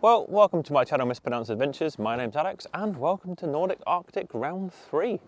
Well, welcome to my channel Mispronounced Adventures. My name's Alex and welcome to Nordic Arctic Round 3.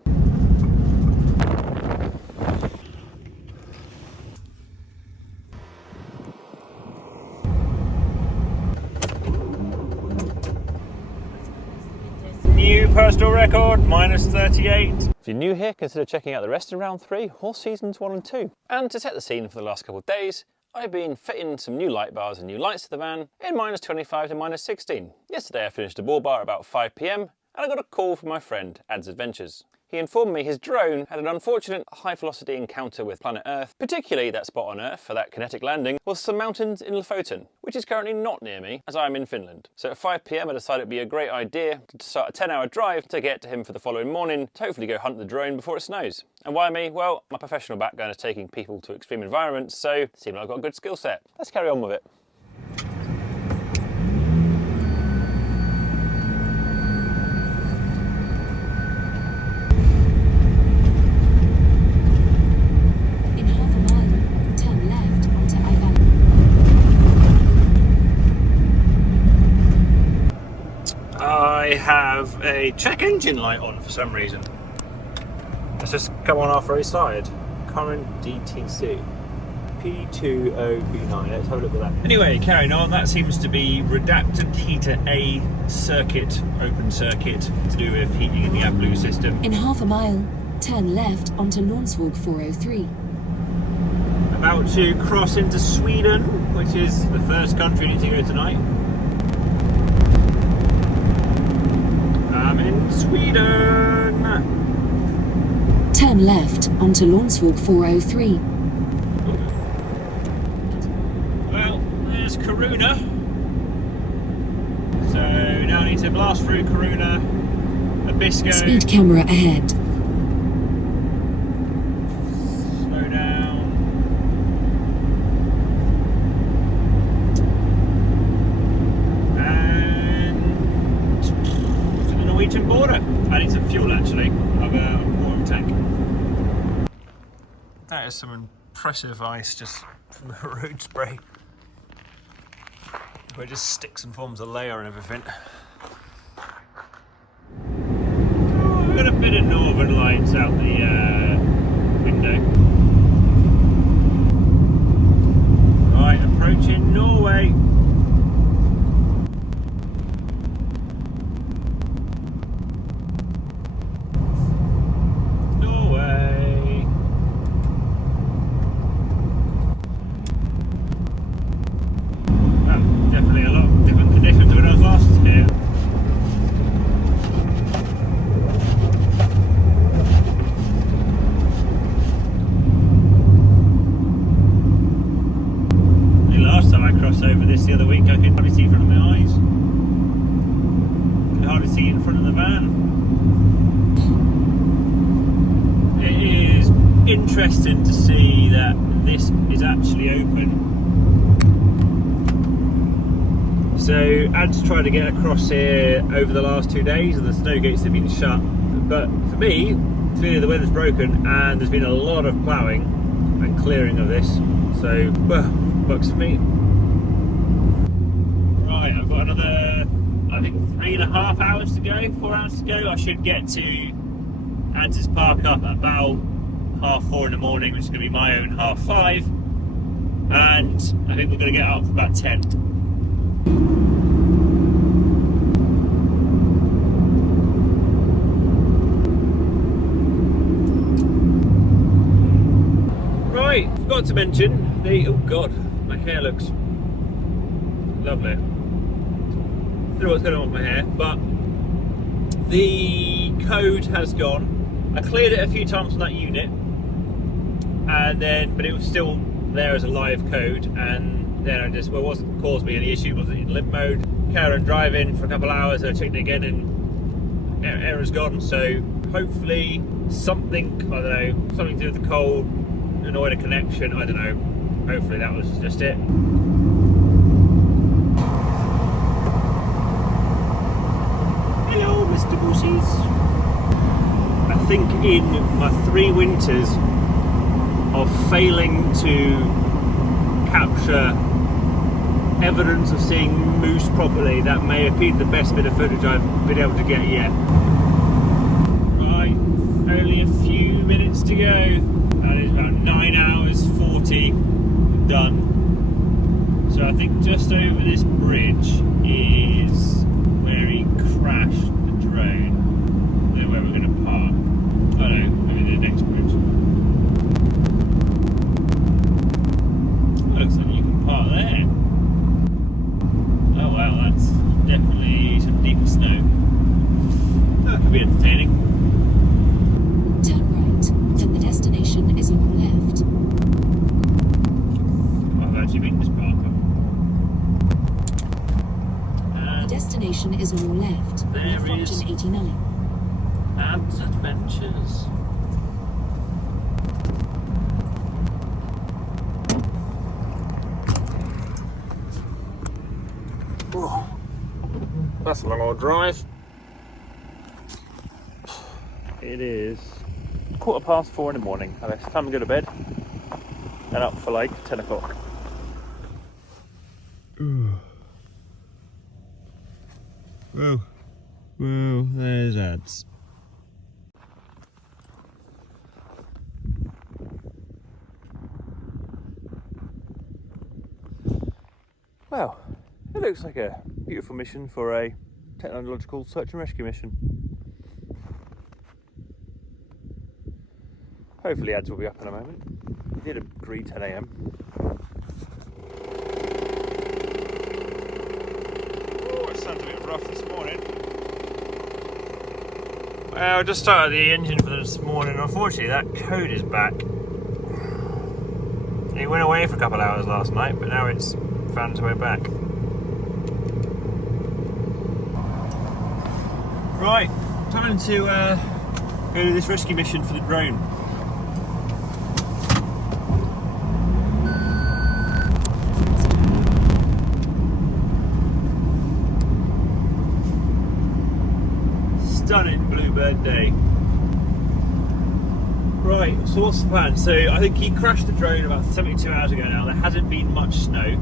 New personal record, -38. If you're new here, consider checking out the rest of round 3 or seasons 1 and 2. And to set the scene for the last couple of days, I've been fitting some new light bars and new lights to the van in -25 to -16. Yesterday I finished a bull bar about 5 PM and I got a call from my friend Ad's Adventures. He informed me his drone had an unfortunate high velocity encounter with planet Earth, particularly that spot on Earth for that kinetic landing was some mountains in Lofoten, which is currently not near me as I'm in Finland. So at 5 PM I decided it'd be a great idea to start a 10-hour drive to get to him for the following morning to hopefully go hunt the drone before it snows. And why me? Well, my professional background is taking people to extreme environments, so it seemed like I've got a good skill set. Let's carry on with it. I have a check engine light on for some reason. Let's just come on our very side. Current DTC P20B9. Let's have a look at that. Anyway, carrying on, that seems to be redacted heater A circuit, open circuit, to do with heating in the AdBlue system. In half a mile, turn left onto Northern 403. About to cross into Sweden, which is the first country I need to go tonight. I'm in Sweden! Turn left onto Lawnswalk 403. Well, there's Karuna. So now I need to blast through Karuna, Abisko. Speed camera ahead. Slow down. Norwegian border. I need some fuel actually. I've a water tank. That is some impressive ice just from the road spray. Where it just sticks and forms a layer and everything. Oh, we've got a bit of northern lights out the window. Right, approaching Norway. Over this the other week, I could hardly see in front of my eyes. Could hardly see in front of the van. It is interesting to see that this is actually open. So Ad's tried to get across here over the last 2 days and the snow gates have been shut. But for me, clearly the weather's broken and there's been a lot of ploughing and clearing of this. So, well, bucks for me. Right, I've got another, I think 3.5 hours to go, 4 hours to go. I should get to Ad's park up at about 4:30 in the morning, which is going to be my own 5:30. And I think we're going to get up for about 10. Right, forgot to mention the, oh god, my hair looks lovely. I don't know what's going on with my hair, but the code has gone. I cleared it a few times on that unit, and then, but it was still there as a live code, and then I just, well, it wasn't caused me any issue, it wasn't in limp mode. Carry on driving for a couple of hours, I checked it again, and error's gone. So hopefully something, I don't know, something to do with the cold, annoyed a connection, I don't know. Hopefully that was just it. Hello, Mr. Bushies. I think in my 3 winters of failing to capture evidence of seeing moose properly. That may have been the best bit of footage I've been able to get yet. Right, only a few minutes to go. That is about 9 hours 40 done. So I think just over this bridge is where he crashed the drone. Then where we're going to park. Oh no, maybe the next bridge. Looks like you can park there. Oh wow, that's definitely some deep snow. That could be entertaining. Turn right, then the destination is on your left. I've actually been to this park. The destination is on your left. There Lofoten is 89. Ad's Adventures. Oh, that's a long old drive. It is 4:15 in the morning. It's time to go to bed and up for like 10 o'clock. Whoa, whoa, there's Ads. Well, it looks like a beautiful mission for a technological search and rescue mission. Hopefully Ads will be up in a moment. We did agree 10 AM. Oh, it sounds a bit rough this morning. Well, I just started the engine for this morning. Unfortunately, that code is back. It went away for a couple of hours last night, but now it's found its way back. Right, time to go to this rescue mission for the drone. Stunning bluebird day. Right, so what's the plan? So I think he crashed the drone about 72 hours ago now. There hasn't been much snow.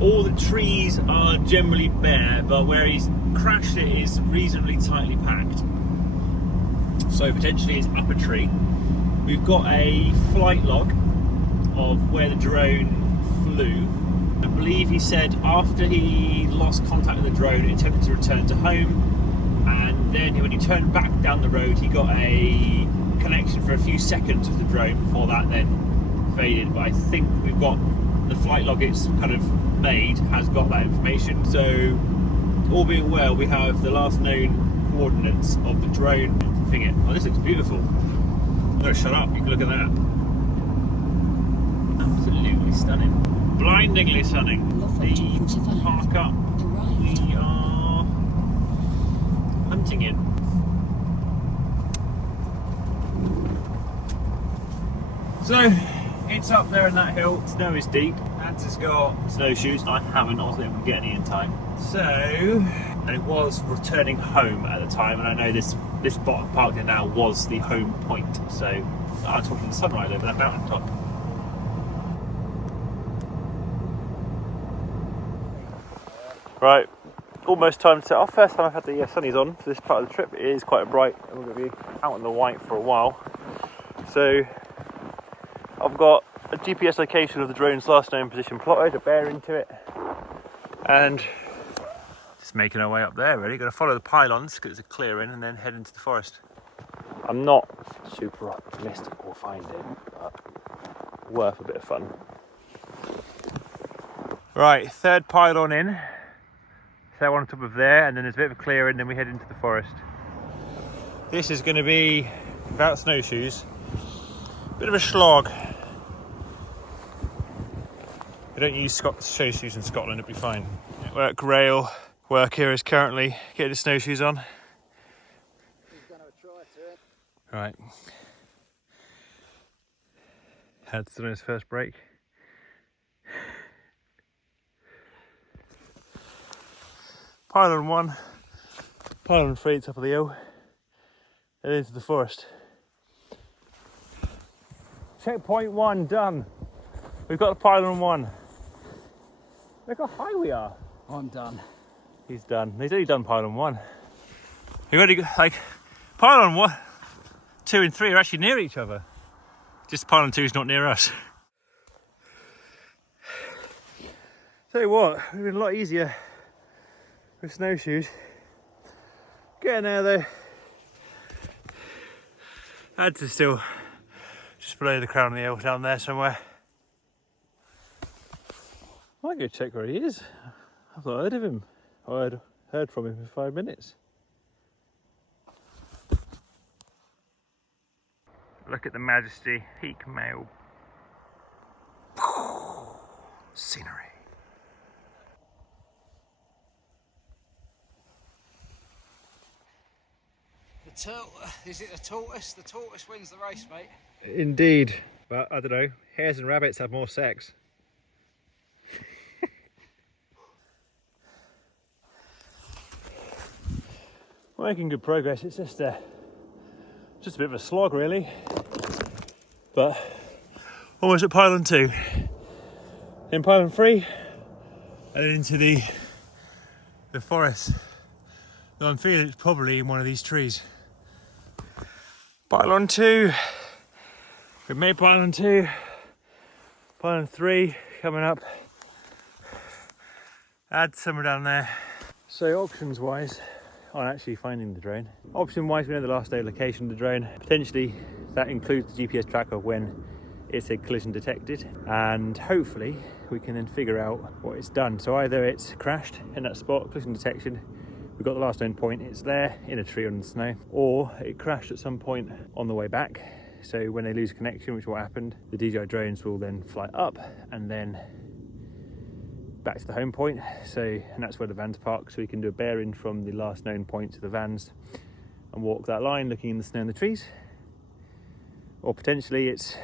All the trees are generally bare, but where he's crashed it is reasonably tightly packed. So potentially it's up a tree. We've got a flight log of where the drone flew. I believe he said after he lost contact with the drone, it attempted to return to home, and then when he turned back down the road, he got a connection for a few seconds with the drone before that then faded. But I think we've got the flight log it's kind of made has got that information. So all being well, we have the last known coordinates of the drone thing. Oh, this looks beautiful. I'm gonna shut up, you can look at that. Absolutely stunning. Blindingly stunning. Lofoten The 45. park up. Arrived. We are hunting it. So it's up there in that hill. Snow is deep. Ads has got snowshoes, and I haven't. I wasn't able to get any in time. So, and it was returning home at the time, and I know this spot parked here now was the home point. So I'm talking the sunrise over that mountain top. Right, almost time to set off. First time I've had the sunnies on for this part of the trip. It is quite bright, and we're going to be out in the white for a while. So I've got a GPS location of the drone's last known position plotted, a bearing to it, and just making our way up there really. Going to follow the pylons because it's a clearing and then head into the forest. I'm not super optimistic we'll find it, but worth a bit of fun. Right, third pylon in. So on top of there, and then there's a bit of a clearing, then we head into the forest. This is going to be, without snowshoes, a bit of a slog. We don't use snowshoes in Scotland, it'll be fine. Network rail worker is currently getting his snowshoes on. He's going to try to. Right. Had's done his first break. Pylon 1, pylon 3 top of the hill, and into the forest. Checkpoint 1 done. We've got the pylon 1. Look how high we are. I'm done. He's done. He's only done pylon 1. You've already got, like, pylon 1, 2 and 3 are actually near each other. Just pylon 2 is not near us. Tell you what, it's been a lot easier with snowshoes. Getting there though. Ads are still just below the crown of the hill down there somewhere. I might go check where he is. I've not heard of him. I heard from him for 5 minutes. Look at the majesty, peak male. Scenery. Is it the tortoise? The tortoise wins the race, mate. Indeed, but I don't know. Hares and rabbits have more sex. We're making good progress. It's just a bit of a slog, really. But almost at pylon 2. Then pylon 3, and then into the forest. Though I'm feeling it's probably in one of these trees. Pylon 2. We've made pylon 2. Pylon 3 coming up. Add somewhere down there. So options wise on actually finding the drone. Option wise, we know the last day location of the drone. Potentially that includes the GPS tracker when it's a collision detected, and hopefully we can then figure out what it's done. So either it's crashed in that spot, collision detection, we've got the last known point, it's there in a tree on the snow, or it crashed at some point on the way back. So when they lose connection, which is what happened, the DJI drones will then fly up and then back to the home point. So, and that's where the van's parked, so we can do a bearing from the last known point to the vans and walk that line looking in the snow and the trees. Or potentially it's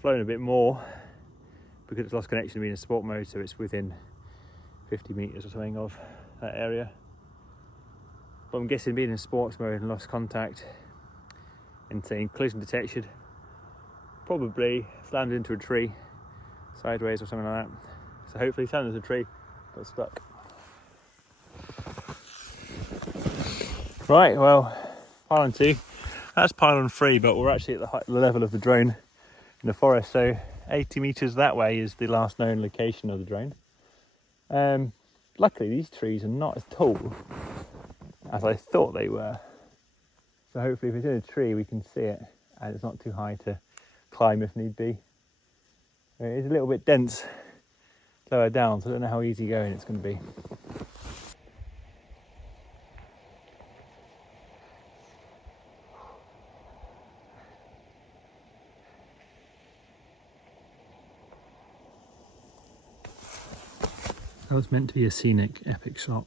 flown a bit more because it's lost connection being in sport mode, so it's within 50 meters or something of that area. But I'm guessing being in sports mode and lost contact and saying collision detected, probably slammed into a tree sideways or something like that. So hopefully slammed into a tree, got stuck. Right, well, pylon 2, that's pylon 3, but we're actually at the level of the drone in the forest, so 80 meters that way is the last known location of the drone. Luckily these trees are not as tall as I thought they were, so hopefully if it's in a tree we can see it and it's not too high to climb if need be. It is a little bit dense lower down, so I don't know how easy going it's going to be. That was meant to be a scenic, epic shot.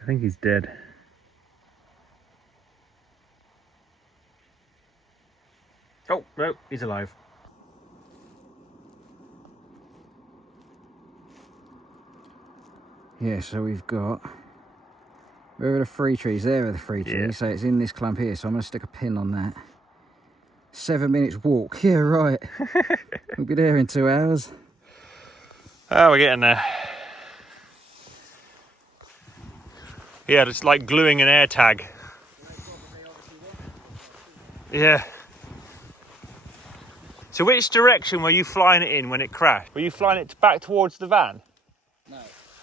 I think he's dead. Oh, no, he's alive. Yeah, so we've got, where are the 3 trees? There are the 3 trees, Yeah. so it's in this clump here, so I'm going to stick a pin on that. 7 minutes walk, yeah, right. We'll be there in 2 hours. Oh, we're getting there. Yeah, it's like gluing an air tag. Yeah. So which direction were you flying it in when it crashed? Were you flying it back towards the van? No,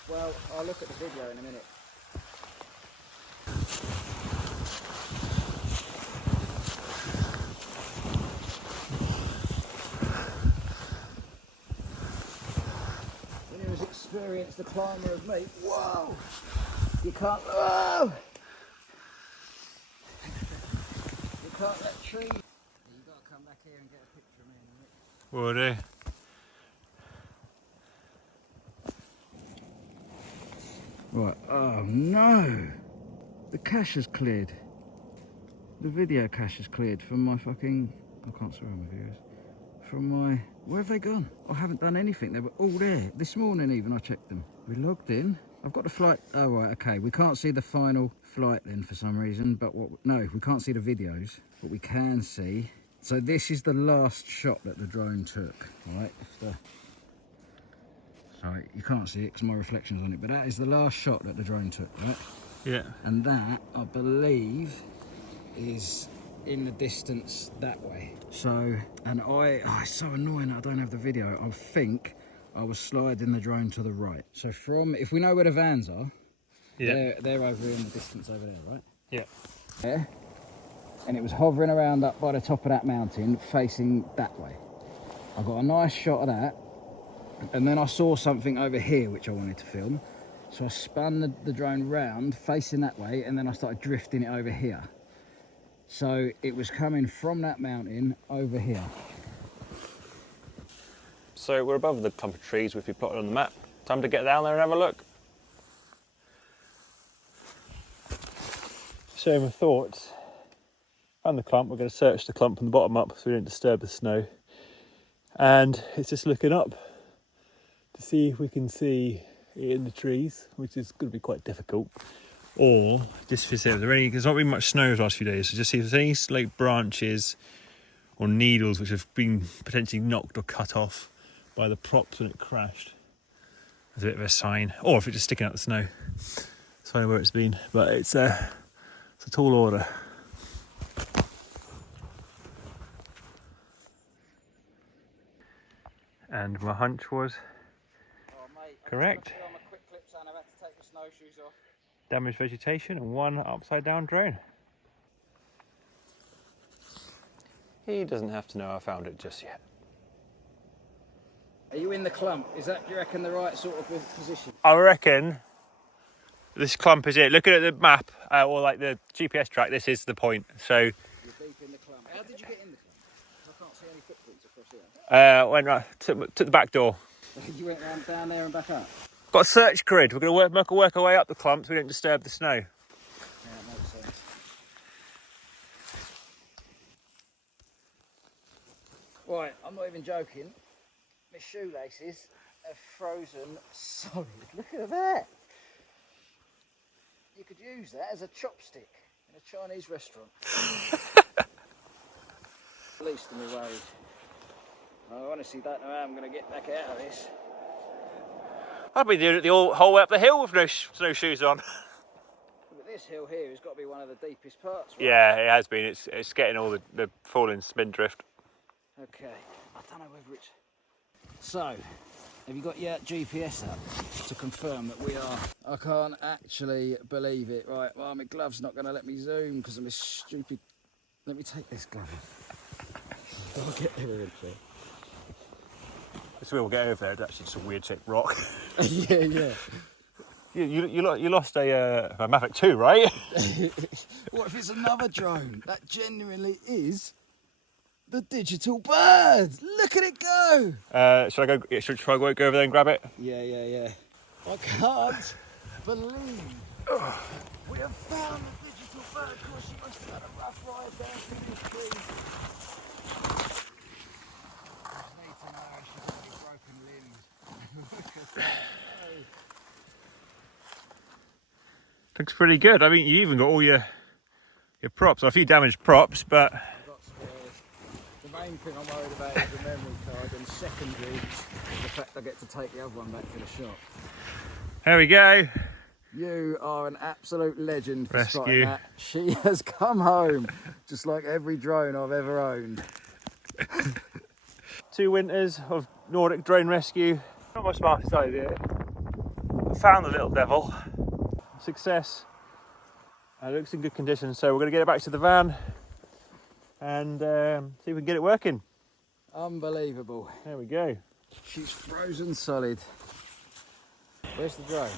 well, I'll look at the video in a minute. Anyone who's experienced the climber of me, whoa! You can't, whoa! You can't let trees. You've got to come back here and get a picture of me in a minute. Will do. Right, oh no! The cache has cleared. The video cache has cleared from my fucking, I can't swear on my viewers. From my, where have they gone? I haven't done anything, they were all there. This morning even I checked them. We logged in. I've got the flight, oh right, okay. We can't see the final flight then for some reason, but what, no, we can't see the videos. What we can see So this is the last shot that the drone took, right? Sorry, you can't see it because my reflection's on it, but that is the last shot that the drone took, right? Yeah. And that, I believe, is in the distance that way. So, and it's so annoying that I don't have the video. I think I was sliding the drone to the right. So if we know where the vans are, Yeah. they're over in the distance over there, right? Yeah. There. And it was hovering around up by the top of that mountain, facing that way. I got a nice shot of that. And then I saw something over here which I wanted to film. So I spun the drone round, facing that way, and then I started drifting it over here. So it was coming from that mountain over here. So we're above the clump of trees which we plotted on the map. Time to get down there and have a look. So my thoughts. Found the clump, we're going to search the clump from the bottom up so we don't disturb the snow. And it's just looking up to see if we can see it in the trees, which is going to be quite difficult. Or just to see if there's not been much snow the last few days, so just see if there's any like branches or needles which have been potentially knocked or cut off by the props when it crashed. As a bit of a sign, or if it's just sticking out the snow. Sign where it's been, but it's a tall order. And my hunch was correct. Damaged vegetation and one upside down drone. He doesn't have to know I found it just yet. Are you in the clump? Is that, do you reckon, the right sort of position? I reckon this clump is it. Looking at the map or like the GPS track, this is the point. So You're deep in the clump. How did you get in the clump? I can't see any footprints across here. went right, took the back door. You went round down there and back up? Got a search grid. We're going to work our way up the clump so we don't disturb the snow. Yeah, that makes sense. Right, I'm not even joking. My shoelaces are frozen solid. Look at that. You could use that as a chopstick in a Chinese restaurant. At least I'm worried. I honestly don't know how I'm going to get back out of this. I've been doing it the whole way up the hill with no snowshoes on. But this hill here has got to be one of the deepest parts, right? Yeah, it has been. It's getting all the falling spindrift. Okay, I don't know whether it's... So, have you got your GPS up to confirm that we are... I can't actually believe it. Right, well, my glove's not going to let me zoom because I'm a stupid... Let me take this glove off. I'll get there eventually. So we'll get over there. It's actually just a weird shaped rock. Yeah. You lost a Mavic 2, right? What if it's another drone? That genuinely is the digital bird. Look at it go. Should I go? Should I go over there and grab it? Yeah. I can't believe we have found the digital bird. Of course, she must have had a rough ride down through this tree. I just need to know if she's got any broken limbs. Look at that. Looks pretty good. I mean, you even got all your props. A few damaged props, but I've got spares. The main thing I'm worried about is the memory card, and secondary is the fact I get to take the other one back to the shop. there we go. You are an absolute legend for Rescue. spotting that. She has come home, just like every drone I've ever owned. 2 winters of Nordic drone rescue. Not my smartest idea. Found the little devil. Success. It looks in good condition, so we're going to get it back to the van and see if we can get it working. Unbelievable. There we go. She's frozen solid. Where's the drone?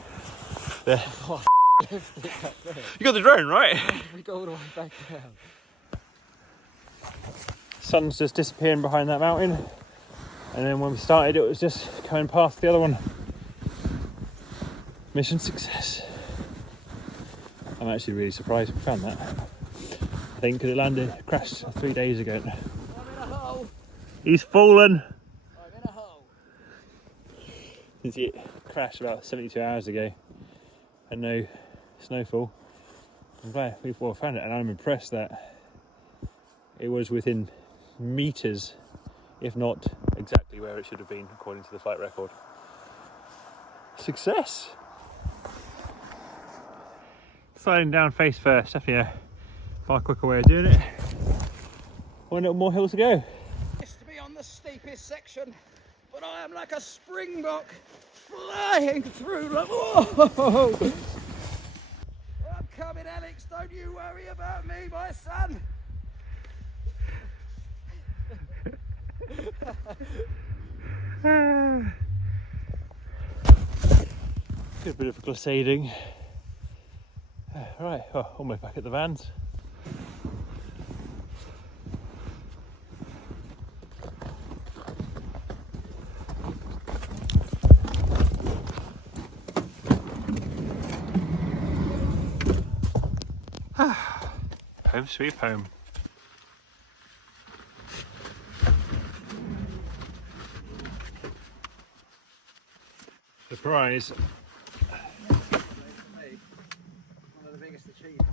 There. Oh, left it back there. You got the drone, right? We go all the way back down. Sun's just disappearing behind that mountain, and then when we started it was just coming past the other one. Mission success. I'm actually really surprised we found that. I think because it crashed 3 days ago. I'm in a hole. He's fallen. I'm in a hole. Since it crashed about 72 hours ago and no snowfall. I'm glad we found it, and I'm impressed that it was within meters, if not exactly where it should have been according to the flight record. Success! Sliding down face first, definitely a far quicker way of doing it. One little more hill to go. To be on the steepest section, but I am like a springbok flying through the... Whoa! I'm coming, Alex, don't you worry about me, my son. Good bit of glissading. Right, well, almost back at the vans. Home sweet home. Surprise. One of the biggest achievements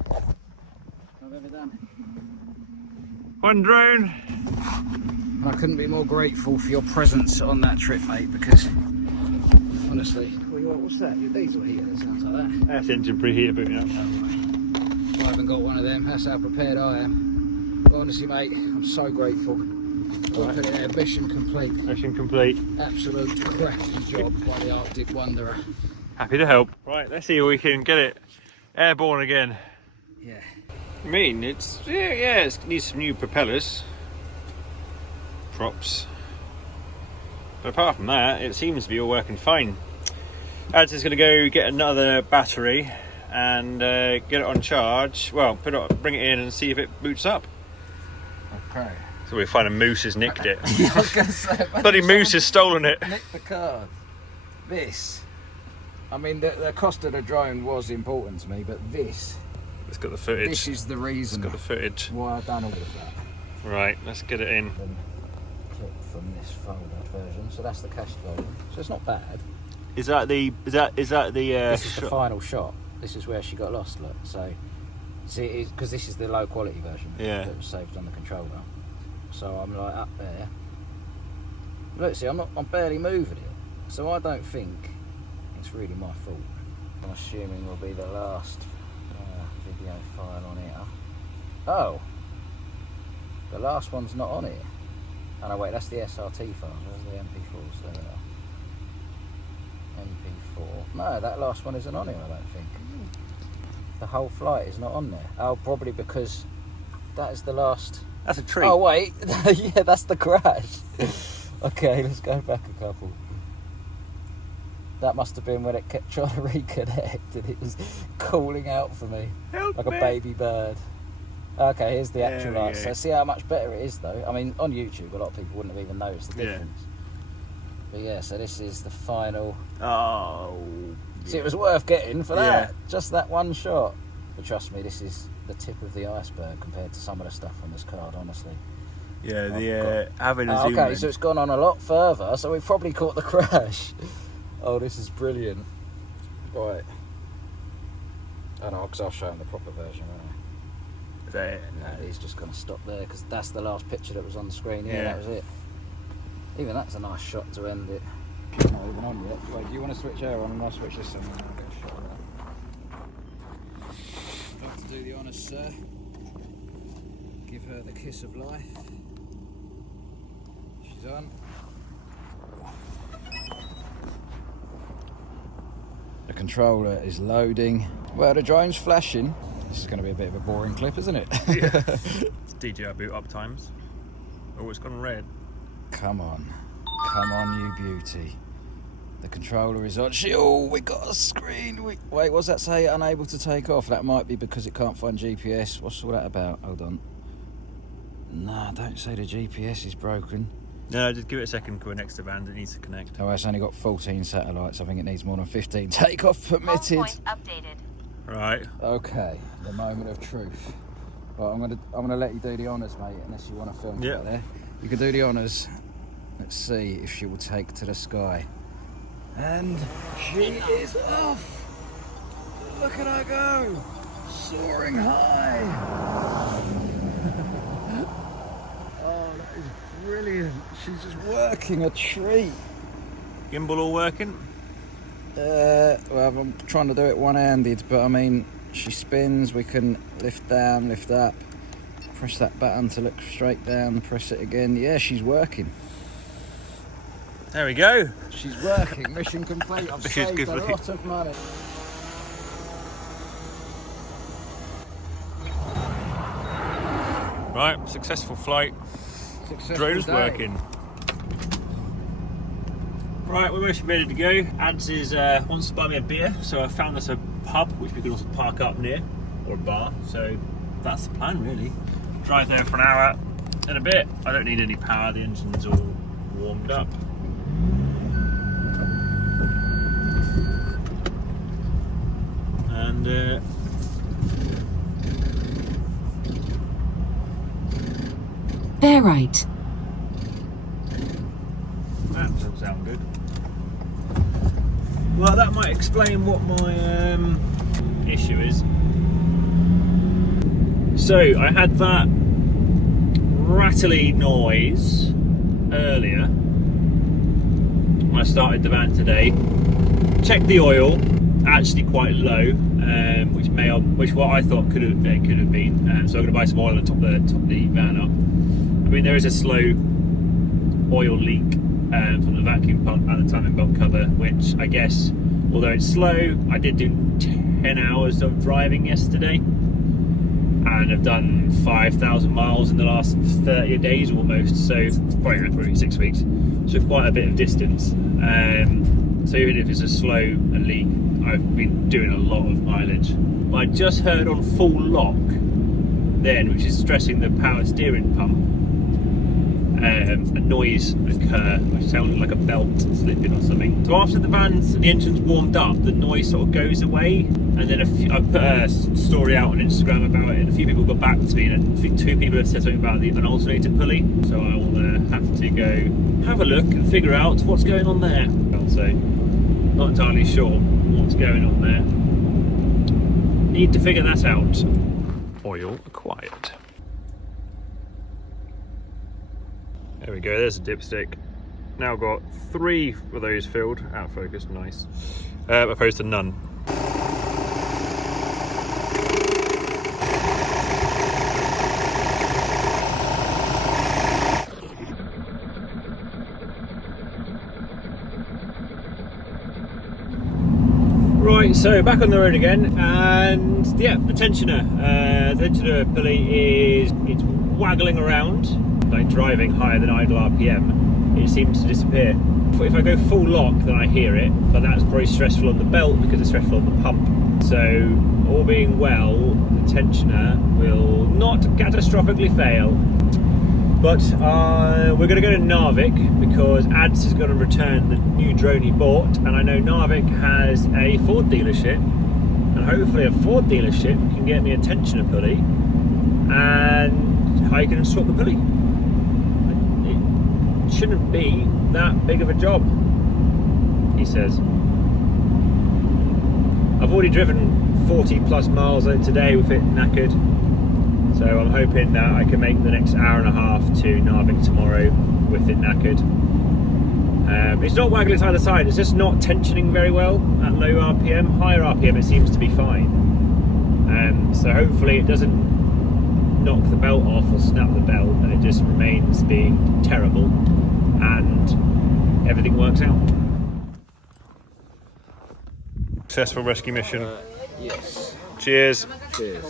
I've ever done. One drone. And I couldn't be more grateful for your presence on that trip, mate, because honestly, what's that? Your diesel heater? That sounds like that. That's engine preheater booting up. I haven't got one of them. That's how prepared I am. But honestly, mate, I'm so grateful. I'll put it there. Mission complete. Mission complete. Absolute cracking job by the Arctic Wanderer. Happy to help. Right, let's see if we can get it airborne again. Yeah. I mean, it needs some new propellers, props. But apart from that, it seems to be all working fine. Ads is going to go get another battery and get it on charge. Well, bring it in and see if it boots up. Okay. So we find a moose has nicked it. Yeah, I was going to say, Bloody moose has stolen it. nicked the card. This. I mean, the cost of the drone was important to me, but this. It's got the footage. This is the reason It's got the footage. why I've done all of that. Right, let's get it in. Clip from this folded version, so that's the cached version. So it's not bad. Is that the? This is the final shot. This is where she got lost. Look, so see, because this is the low quality version that was saved on the controller. So I'm like up there. Look, see, I'm barely moving it, so I don't think it's really my fault. I'm assuming will be the last video file on here. Oh, the last one's not on here. Oh no, wait, that's the SRT file. There's the MP4s there. MP4. No, that last one isn't on here, I don't think. The whole flight is not on there. Oh, probably because that is the last... That's a tree. Oh, wait. Yeah, that's the crash. Okay, let's go back a couple. That must have been when it kept trying to reconnect and it was calling out for me. Help like me. A baby bird. Okay, here's the There actual we light. go. So see how much better it is, though. I mean, on YouTube, a lot of people wouldn't have even noticed the difference. But yeah, so this is the final. Oh. See, it was worth getting for that. Just that one shot. But trust me, this is the tip of the iceberg compared to some of the stuff on this card, honestly. Yeah, having a zoom okay, in. so it's gone on a lot further, so we've probably caught the crash. Oh, this is brilliant. Right. Oh no, because I'll show him the proper version, won't I? Is that it? No, he's just going to stop there, because that's the last picture that was on the screen. Yeah, that was it. Even that's a nice shot to end it. Not even on yet. Wait, do you want to switch air on and I'll switch this on and I'll get a shot of that. I'd like to do the honours, sir. Give her the kiss of life. She's on. The controller is loading. Well, the drone's flashing. This is going to be a bit of a boring clip, isn't it? Yeah. It's DJI boot up times. Oh, it's gone red. Come on. Come on, you beauty. The controller is on. Oh, we got a screen. Wait, what's that say? Unable to take off. That might be because it can't find GPS. What's all that about? Hold on. Nah, don't say the GPS is broken. No, just give it a second. We're next to van. It needs to connect. Oh, it's only got 14 satellites. I think it needs more than 15. Takeoff permitted. Home point updated. Right. Okay, the moment of truth. Right, I'm gonna let you do the honours, mate. Unless you want to film Yeah. right there. You can do the honours. Let's see if she will take to the sky. And she is off. Look at her go, soaring high. Oh, that is brilliant. She's just working a treat. Gimbal all working? Well, I'm trying to do it one-handed, but I mean, she spins, we can lift down, lift up, press that button to look straight down, press it again. Yeah, she's working. There we go. She's working. Mission complete. I've Mission saved complete. a lot of money. Right, successful flight. Successful Drone's day. working. Right, we're mostly ready to go. Ads is wants to buy me a beer, so I found us a pub which we can also park up near, or a bar. So that's the plan, really. Drive there for an hour and a bit. I don't need any power. The engine's all warmed up. And Bear right. that doesn't sound good. Well, that might explain what my issue is. So I had that rattly noise earlier when I started the van today. Checked the oil, actually quite low, which what I thought could have been. So I'm going to buy some oil and top the van up. I mean, there is a slow oil leak from the vacuum pump and the timing belt cover, which I guess, although it's slow, I did do 10 hours of driving yesterday, and I've done 5,000 miles in the last 30 days almost, so probably 6 weeks, so quite a bit of distance. So even if it's a slow leak, I've been doing a lot of mileage. I just heard on full lock then, which is stressing the power steering pump, a noise occur, which sounded like a belt slipping or something. So after the engine's warmed up, the noise sort of goes away, and then I put a story out on Instagram about it, and a few people got back to me, and I think 2 people have said something about an alternator pulley, so I will have to go have a look and figure out what's going on there. So, not entirely sure what's going on there. Need to figure that out. Oil acquired. There we go, there's a dipstick. Now got 3 of those filled, out of focus, nice, opposed to none. Right, so back on the road again, and yeah, the tensioner pulley it's waggling around. Like driving higher than idle RPM, it seems to disappear. If I go full lock, then I hear it, but that's very stressful on the belt because it's stressful on the pump. So, all being well, the tensioner will not catastrophically fail. But we're going to go to Narvik because Ads is going to return the new drone he bought, and I know Narvik has a Ford dealership, and hopefully a Ford dealership can get me a tensioner pulley, and I can swap the pulley. Shouldn't be that big of a job, he says. I've already driven 40 plus miles today with it knackered, so I'm hoping that I can make the next hour and a half to Narvik tomorrow with it knackered. It's not waggling side to side, it's just not tensioning very well at low RPM. Higher RPM it seems to be fine, so hopefully it doesn't knock the belt off or snap the belt, and it just remains being terrible and everything works out. Successful rescue mission. Yes. Cheers. Cheers.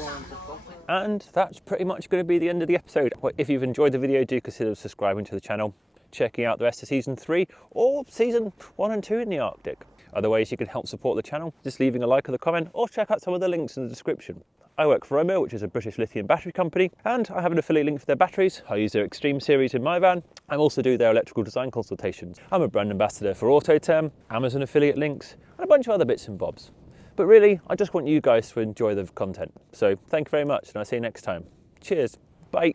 And that's pretty much going to be the end of the episode. If you've enjoyed the video, do consider subscribing to the channel, checking out the rest of season 3 or season 1 and 2 in the Arctic. Other ways you can help support the channel, just leaving a like or a comment, or check out some of the links in the description. I work for Romo, which is a British lithium battery company, and I have an affiliate link for their batteries. I use their Extreme series in my van. I also do their electrical design consultations. I'm a brand ambassador for Autoterm, Amazon affiliate links, and a bunch of other bits and bobs. But really, I just want you guys to enjoy the content. So thank you very much, and I'll see you next time. Cheers. Bye.